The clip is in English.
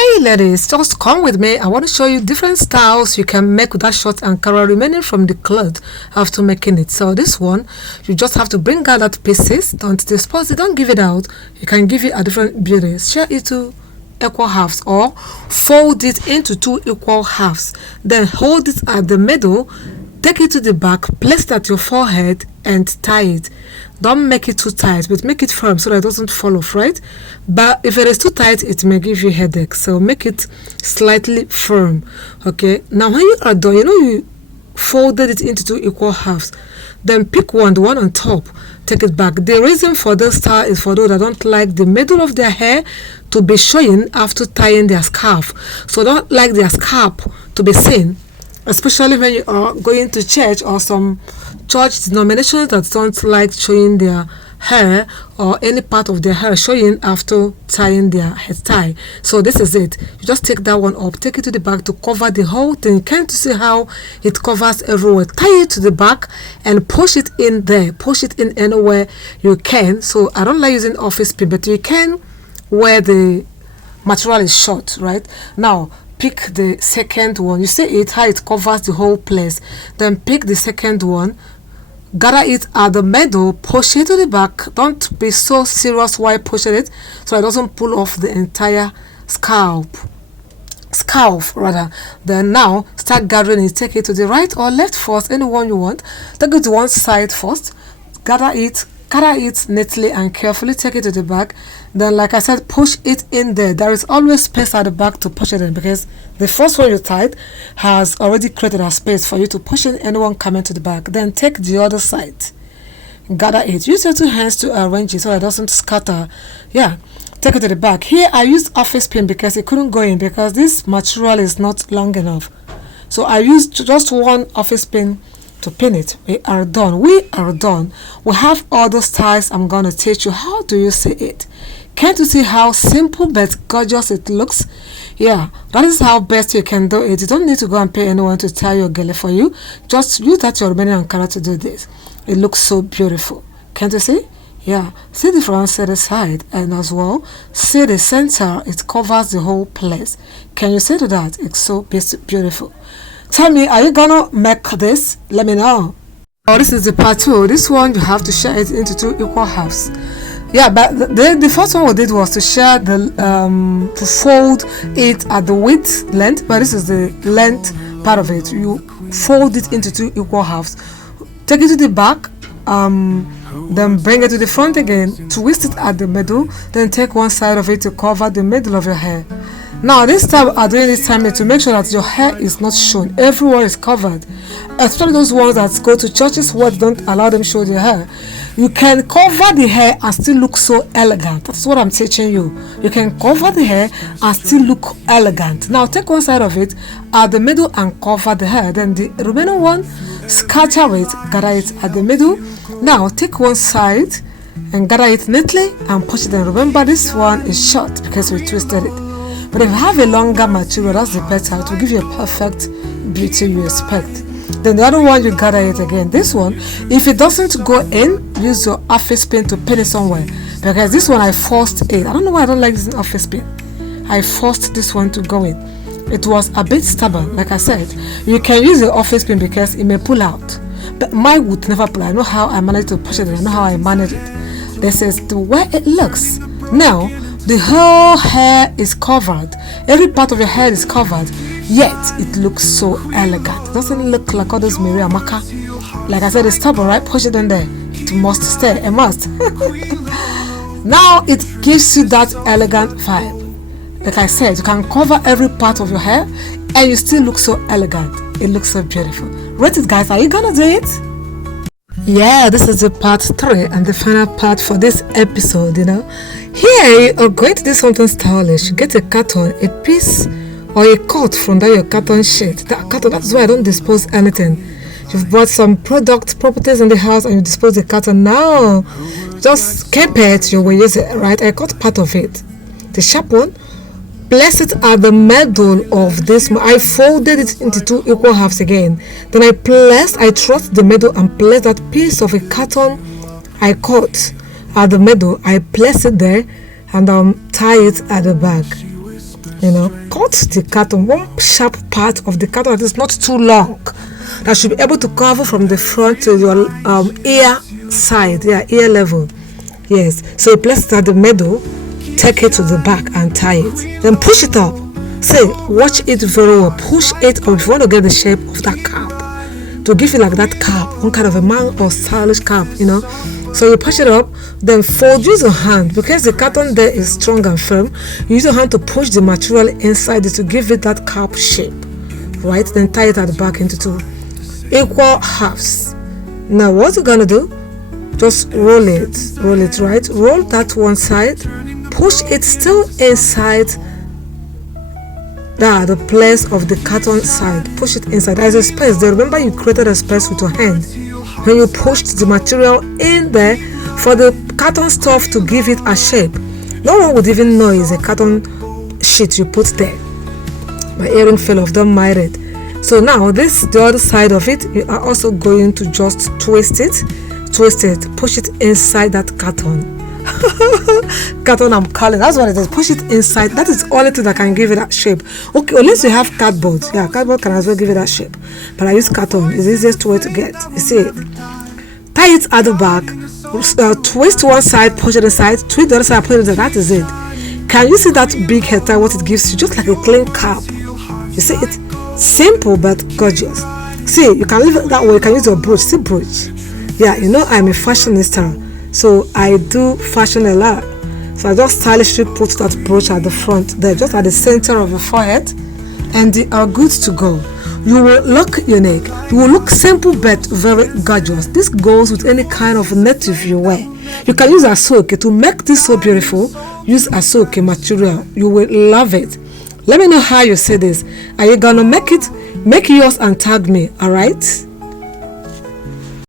Hey ladies, just come with me. I want to show you different styles you can make with that short Ankara remaining from the cloth after making it. So this one, you just have to bring out that pieces, don't dispose it, don't give it out. You can give it a different beauties. Share it to equal halves or fold it into two equal halves. Then hold it at the middle, take it to the back, place it at your forehead and tie it. Don't make it too tight, but make it firm so that it doesn't fall off, right? But if it is too tight, it may give you a headache. So make it slightly firm. Okay. Now when you are done, you folded it into two equal halves. Then pick one, the one on top, take it back. The reason for this style is for those that don't like the middle of their hair to be showing after tying their scarf. So don't like their scalp to be seen, especially when you are going to church or some church denominations that don't like showing their hair or any part of their hair showing after tying their hair tie. So this is it. You just take that one up, take it to the back to cover the whole thing. Can't you see how it covers everywhere? Tie it to the back and push it in there. Push it in anywhere you can. So I don't like using office pin, but you can where the material is short, right? Now pick the second one. You see it, how it covers the whole place. Then pick the second one, gather it at the middle, push it to the back. Don't be so serious while pushing it so it doesn't pull off the entire scarf rather. Then now start gathering it. Take it to the right or left first, anyone you want. Take it to one side first, gather it neatly and carefully, take it to the back. Then like I said, push it in there. There is always space at the back to push it in because the first one you tied has already created a space for you to push in anyone coming to the back. Then take the other side, gather it, use your two hands to arrange it so it doesn't scatter. Yeah, take it to the back. Here I used office pin because it couldn't go in because this material is not long enough, so I used just one office pin to pin it. We are done. We have other styles I'm gonna teach you. How do you see it? Can't you see how simple but gorgeous it looks? Yeah, that is how best you can do it. You don't need to go and pay anyone to tie your gele for you. Just use that your remaining Ankara to do this. It looks so beautiful. Can't you see? Yeah, see the front, see the side, and as well see the center. It covers the whole place. Can you see that? It's so beautiful. Tell me, are you gonna make this? Let me know. Oh, this is the part 2. This one you have to share it into two equal halves. Yeah, but the first one we did was to share the to fold it at the width length, but this is the length part of it. You fold it into two equal halves, take it to the back, then bring it to the front again, twist it at the middle, then take one side of it to cover the middle of your hair. Now this time I'm doing this time to make sure that your hair is not shown, everywhere is covered, especially those ones that go to churches where they don't allow them show their hair. You can cover the hair and still look so elegant. That's what I'm teaching you. You can cover the hair and still look elegant. Now take one side of it at the middle and cover the hair, then the remaining one scatter it, gather it at the middle. Now take one side and gather it neatly and push it in. Remember this one is short because we twisted it. But if you have a longer material, that's the better. It will give you a perfect beauty you expect. Then the other one, you gather it again. This one, if it doesn't go in, use your office pin to pin it somewhere. Because this one I forced it. I don't know why I don't like using office pin. I forced this one to go in. It was a bit stubborn. Like I said, you can use the office pin because it may pull out. But mine would never pull out. I know how I managed to push it. I know how I manage it. This is the way it looks. Now, the whole hair is covered. Every part of your hair is covered. Yet, it looks so elegant. It doesn't look like all those Maria Maka. Like I said, it's stubborn, right? Push it in there. It must stay. It must. Now, it gives you that elegant vibe. Like I said, you can cover every part of your hair and you still look so elegant. It looks so beautiful. Rate it, guys. Are you gonna do it? Yeah, this is the part 3 and the final part for this episode, Here, you are going to do something stylish. Get a carton, a piece or a cut from that your carton sheet. That carton, that's why I don't dispose anything. You've brought some properties in the house and you dispose the carton. Now, just keep it, you will use it, right? I cut part of it. The sharp one, place it at the middle of this. I folded it into two equal halves again. Then I trust the middle and place that piece of a carton I cut at the middle. I place it there and tie it at the back. cut the carton, one sharp part of the carton that is not too long, that should be able to cover from the front to your ear side, ear level. Yes, so place it at the middle, take it to the back and tie it, then push it up. Say, watch it very well, push it up if you want to get the shape of that cap, to give it like that cap, one kind of a man or stylish cap. So you push it up, then fold, use your hand, because the carton there is strong and firm. You use your hand to push the material inside it to give it that cap shape, right? Then tie it at the back into 2 equal halves. Now what you're gonna do, just roll it, right? Roll that one side, push it still inside the place of the carton side. Push it inside. There's a space there. Remember, you created a space with your hand when you pushed the material in there for the carton stuff to give it a shape. No one would even know it's a carton sheet you put there. My earring fell off, don't mind it. So now this, the other side of it, you are also going to just twist it, push it inside that carton. Carton I'm calling, that's what it is. Push it inside. That is the only thing that can give it that shape. Okay, unless you have cardboard. Yeah, cardboard can as well give it that shape, but I use carton. It's the easiest way to get. You see it. Tie it at the back, twist one side, push it inside, twist the other side, push it inside. That is it. Can you see that big head tie, what it gives you? Just like a clean cap. You see it? Simple but gorgeous. See, you can leave it that way. You can use your brooch. See brooch. Yeah, I'm a fashionista, so I do fashion a lot. So I just stylishly put that brooch at the front there, just at the center of the forehead, and they are good to go. You will look unique. You will look simple but very gorgeous. This goes with any kind of native you wear. You can use asoke to make this so beautiful. Use asoke material. You will love it. Let me know how you see this. Are you gonna make it? Make yours and tag me, alright?